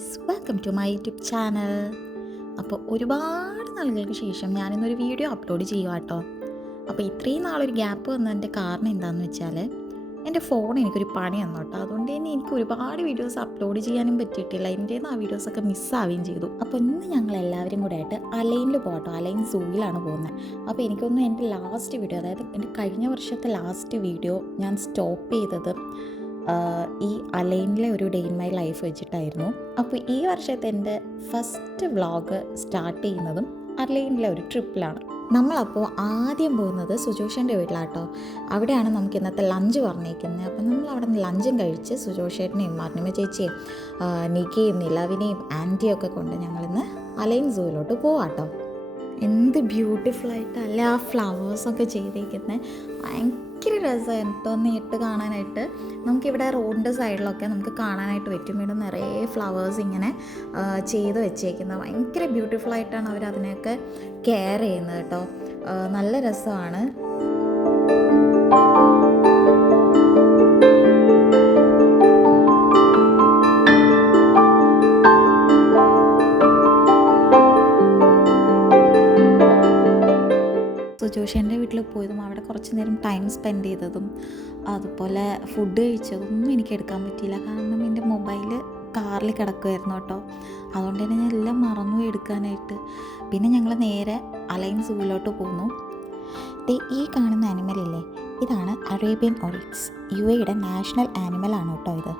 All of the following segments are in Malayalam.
Guys, welcome to my YouTube channel. അപ്പോൾ ഒരുപാട് നാളുകൾക്ക് ശേഷം ഞാനിന്നൊരു വീഡിയോ അപ്ലോഡ് ചെയ്യുക കേട്ടോ. അപ്പോൾ ഇത്രയും നാളൊരു ഗ്യാപ്പ് വന്നതിൻ്റെ കാരണം എന്താണെന്ന് വെച്ചാൽ എൻ്റെ ഫോൺ എനിക്കൊരു പണി തന്നു കേട്ടോ. അതുകൊണ്ട് തന്നെ എനിക്ക് ഒരുപാട് വീഡിയോസ് അപ്ലോഡ് ചെയ്യാനും പറ്റിയിട്ടില്ല. എൻ്റെ ആ വീഡിയോസൊക്കെ മിസ്സാവുകയും ചെയ്തു. അപ്പോൾ ഇന്ന് ഞങ്ങൾ എല്ലാവരും കൂടെ ആയിട്ട് അലൈനിൽ പോകട്ടോ. അലൈൻ സൂയിലാണ് പോകുന്നത്. അപ്പോൾ എനിക്കൊന്നും എൻ്റെ ലാസ്റ്റ് വീഡിയോ, അതായത് എൻ്റെ കഴിഞ്ഞ വർഷത്തെ ലാസ്റ്റ് വീഡിയോ ഞാൻ സ്റ്റോപ്പ് ചെയ്തത് ഈ അലൈനിലെ ഒരു ഡേ ഇൻ മൈ ലൈഫ് വെച്ചിട്ടായിരുന്നു. അപ്പോൾ ഈ വർഷത്തെ എൻ്റെ ഫസ്റ്റ് വ്ളോഗ് സ്റ്റാർട്ട് ചെയ്യുന്നതും അലൈനിലെ ഒരു ട്രിപ്പിലാണ്. നമ്മളപ്പോൾ ആദ്യം പോകുന്നത് സുജോഷേൻ്റെ വീട്ടിലാട്ടോ. അവിടെയാണ് നമുക്ക് ഇന്നത്തെ ലഞ്ച് പറഞ്ഞേക്കുന്നത്. അപ്പോൾ നമ്മൾ അവിടെ നിന്ന് ലഞ്ചും കഴിച്ച് സുജോഷേട്ടനെയും മാർണിമ ചേച്ചിയും നിക്കയും നിലവിനെയും ആൻറ്റിയും ഒക്കെ കൊണ്ട് ഞങ്ങളിന്ന് അലൈൻ സൂയിലോട്ട് പോവാട്ടോ. എന്ത് ബ്യൂട്ടിഫുള്ളായിട്ടല്ലേ ആ ഫ്ലവേഴ്സൊക്കെ ചെയ്തേക്കുന്നത്. ഭയങ്കര രസമായിരുന്നു കേട്ടോ നേരിട്ട് കാണാനായിട്ട്. നമുക്കിവിടെ റോഡിൻ്റെ സൈഡിലൊക്കെ നമുക്ക് കാണാനായിട്ട് പറ്റും. ഇവിടെ നിറയെ ഫ്ലവേഴ്സ് ഇങ്ങനെ ചെയ്ത് വെച്ചേക്കുന്നത്. ഭയങ്കര ബ്യൂട്ടിഫുള്ളായിട്ടാണ് അവർ അതിനെയൊക്കെ കെയർ ചെയ്യുന്നത് കേട്ടോ. നല്ല രസമാണ്. സുജോഷേൻ്റെ വീട്ടിൽ പോയതും അവിടെ കുറച്ച് നേരം ടൈം സ്പെൻഡ് ചെയ്തതും അതുപോലെ ഫുഡ് കഴിച്ചതൊന്നും എനിക്ക് എടുക്കാൻ പറ്റിയില്ല. കാരണം എൻ്റെ മൊബൈൽ കാറിൽ കിടക്കുമായിരുന്നു കേട്ടോ. അതുകൊണ്ട് തന്നെ ഞാൻ എല്ലാം മറന്നു എടുക്കാനായിട്ട്. പിന്നെ ഞങ്ങൾ നേരെ അലൈൻ സൂവിലോട്ട് പോന്നു. ഈ കാണുന്ന ആനിമലില്ലേ, ഇതാണ് അറേബ്യൻ ഒറിക്സ്. UAE നാഷണൽ ആനിമലാണ് കേട്ടോ ഇത്.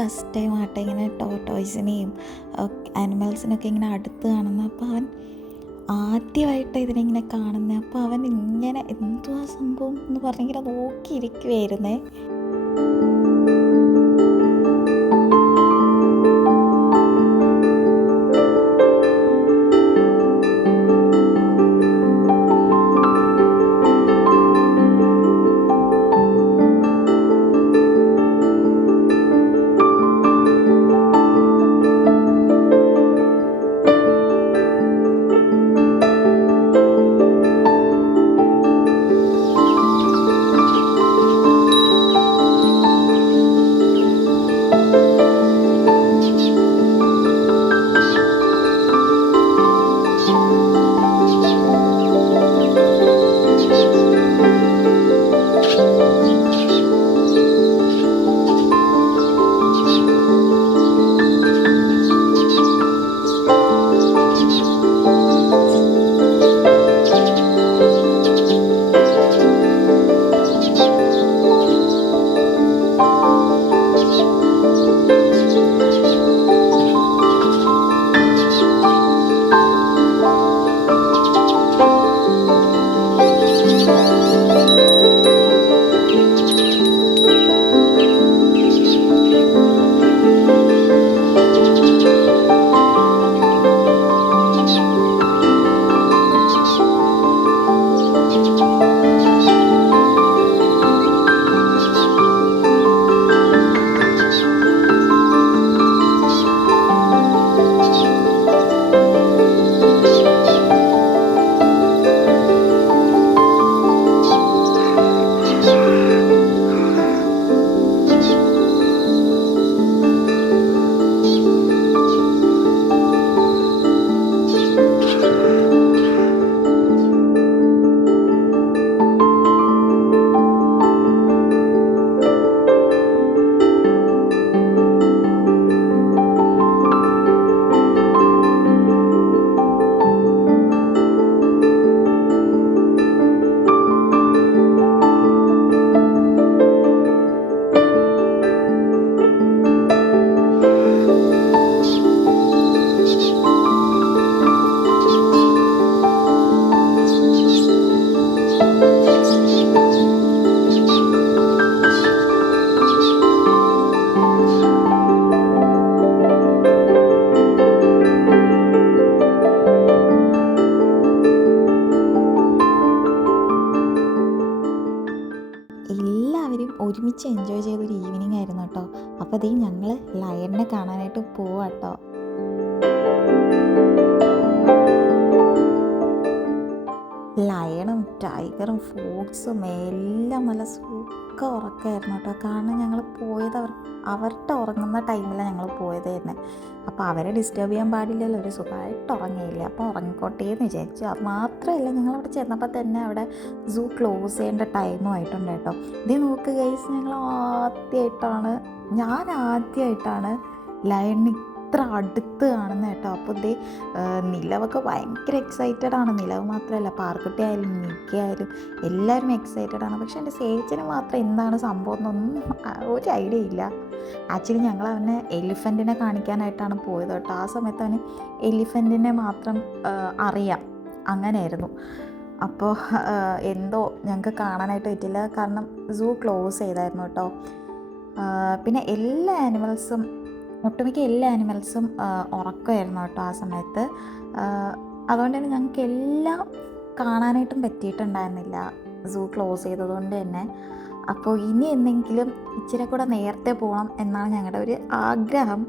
ഫസ്റ്റ് ടൈം ആട്ടെ ഇങ്ങനെ ടോയ്സിനെയും ആനിമൽസിനൊക്കെ ഇങ്ങനെ അടുത്ത് കാണുന്നത്. അപ്പോൾ അവൻ ആദ്യമായിട്ട് ഇതിനെങ്ങനെ കാണുന്നത്. അപ്പോൾ അവൻ ഇങ്ങനെ എന്തുവാ സംഭവം എന്ന് പറഞ്ഞിങ്ങനെ നോക്കിയിരിക്കുമായിരുന്നേ. ഒരുമിച്ച് എൻജോയ് ചെയ്തൊരു ഈവനിങ് ആയിരുന്നു കേട്ടോ. അപ്പോൾ അതേ ഞങ്ങൾ ലയണിനെ കാണാനായിട്ട് പോവാം കേട്ടോ. ലയണും ടൈഗറും ഫോക്സും എല്ലാം നല്ല സുഖം ഉറക്കമായിരുന്നു കേട്ടോ. കാരണം ഞങ്ങൾ പോയത് അവരുടെ ഉറങ്ങുന്ന ടൈമിലാണ് ഞങ്ങൾ പോയത് തന്നെ. അപ്പോൾ അവരെ ഡിസ്റ്റർബ് ചെയ്യാൻ പാടില്ലല്ലോ, ഒരു സുഖമായിട്ട് ഉറങ്ങിയില്ല. അപ്പോൾ ഉറങ്ങിക്കോട്ടെ എന്ന് വിചാരിച്ചു. അത് മാത്രമല്ല, ഞങ്ങളവിടെ ചെന്നപ്പോൾ തന്നെ അവിടെ സൂ ക്ലോസ് ചെയ്യേണ്ട ടൈമും ആയിട്ടുണ്ട് കേട്ടോ. ഇതേ നോക്ക് ഗൈസ്, ഞാൻ ആദ്യമായിട്ടാണ് ലയണിന് ഇത്ര അടുത്ത് കാണുന്നത് കേട്ടോ. അപ്പോൾ ഇതേ നിലവൊക്കെ ഭയങ്കര എക്സൈറ്റഡ് ആണ്. നിലവ് മാത്രമല്ല, പാർക്കുട്ടി ആയാലും നിക്കി ആയാലും എല്ലാവരും എക്സൈറ്റഡ് ആണ്. പക്ഷെ എൻ്റെ സേച്ചിന് മാത്രം എന്താണ് സംഭവം എന്നൊന്നും ഒരു ഐഡിയ ഇല്ല. ആക്ച്വലി ഞങ്ങൾ അവനെ എലിഫൻറ്റിനെ കാണിക്കാനായിട്ടാണ് പോയത് കേട്ടോ. ആ സമയത്ത് അവന് എലിഫൻറ്റിനെ മാത്രം അറിയാം, അങ്ങനെയായിരുന്നു. അപ്പോൾ എന്തോ ഞങ്ങൾക്ക് കാണാനായിട്ട് പറ്റില്ല, കാരണം സൂ ക്ലോസ് ചെയ്തായിരുന്നു കേട്ടോ. പിന്നെ ഒട്ടുമിക്ക എല്ലാ ആനിമൽസും ഉറക്കമായിരുന്നു കേട്ടോ ആ സമയത്ത്. അതുകൊണ്ട് തന്നെ ഞങ്ങൾക്ക് എല്ലാം കാണാനായിട്ടും പറ്റിയിട്ടുണ്ടായിരുന്നില്ല, സൂ ക്ലോസ് ചെയ്തതുകൊണ്ട് തന്നെ. അപ്പോൾ ഇനി എന്തെങ്കിലും ഇച്ചിരി കൂടെ നേരത്തെ പോകണം എന്നാണ് ഞങ്ങളുടെ ഒരു ആഗ്രഹം.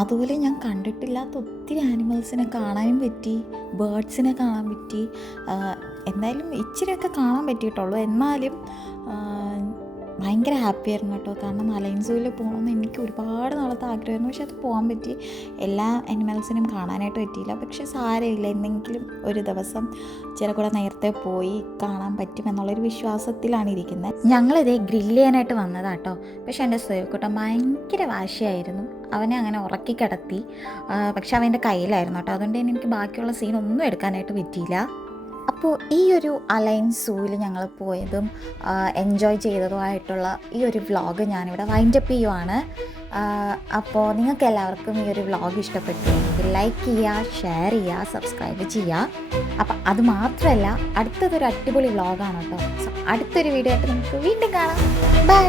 അതുപോലെ ഞാൻ കണ്ടിട്ടില്ലാത്ത ഒത്തിരി ആനിമൽസിനെ കാണാനും പറ്റി, ബേർഡ്സിനെ കാണാൻ പറ്റി. എന്തായാലും ഇച്ചിരിയൊക്കെ കാണാൻ പറ്റിയിട്ടുള്ളൂ. എന്നാലും ഭയങ്കര ഹാപ്പി ആയിരുന്നു കേട്ടോ. കാരണം അലൈൻ സൂവിൽ പോകണമെന്ന് എനിക്ക് ഒരുപാട് നാളത്തെ ആഗ്രഹമായിരുന്നു. പക്ഷെ അത് പോകാൻ പറ്റി. എല്ലാ അനിമൽസിനും കാണാനായിട്ട് പറ്റിയില്ല. പക്ഷെ സാരമില്ല, എന്തെങ്കിലും ഒരു ദിവസം ചില കൂടെ നേരത്തെ പോയി കാണാൻ പറ്റുമെന്നുള്ളൊരു വിശ്വാസത്തിലാണ് ഇരിക്കുന്നത്. ഞങ്ങളിതേ ഗ്രില്ല് ചെയ്യാനായിട്ട് വന്നതാട്ടോ. പക്ഷെ എൻ്റെ സേവക്കൂട്ടം ഭയങ്കര വാശിയായിരുന്നു. അവനെ അങ്ങനെ ഉറക്കി കിടത്തി. പക്ഷെ അവൻ്റെ കയ്യിലായിരുന്നു കേട്ടോ. അതുകൊണ്ട് തന്നെ എനിക്ക് ബാക്കിയുള്ള സീനൊന്നും എടുക്കാനായിട്ട് പറ്റിയില്ല. അപ്പോൾ ഈ ഒരു അലൈൻ സൂവിൽ ഞങ്ങൾ പോയതും എൻജോയ് ചെയ്തതുമായിട്ടുള്ള ഈ ഒരു വ്ളോഗ് ഞാനിവിടെ വൈൻഡപ്പ് ചെയ്യുവാണ്. അപ്പോൾ നിങ്ങൾക്ക് എല്ലാവർക്കും ഈ ഒരു വ്ളോഗ് ഇഷ്ടപ്പെട്ടുവെങ്കിൽ ലൈക്ക് ചെയ്യുക, ഷെയർ ചെയ്യുക, സബ്സ്ക്രൈബ് ചെയ്യുക. അപ്പം അത് മാത്രമല്ല, അടുത്തതൊരു അടിപൊളി വ്ളോഗാണ് കേട്ടോ. സോ അടുത്തൊരു വീഡിയോ ആയിട്ട് നമുക്ക് വീണ്ടും കാണാം. ബൈ.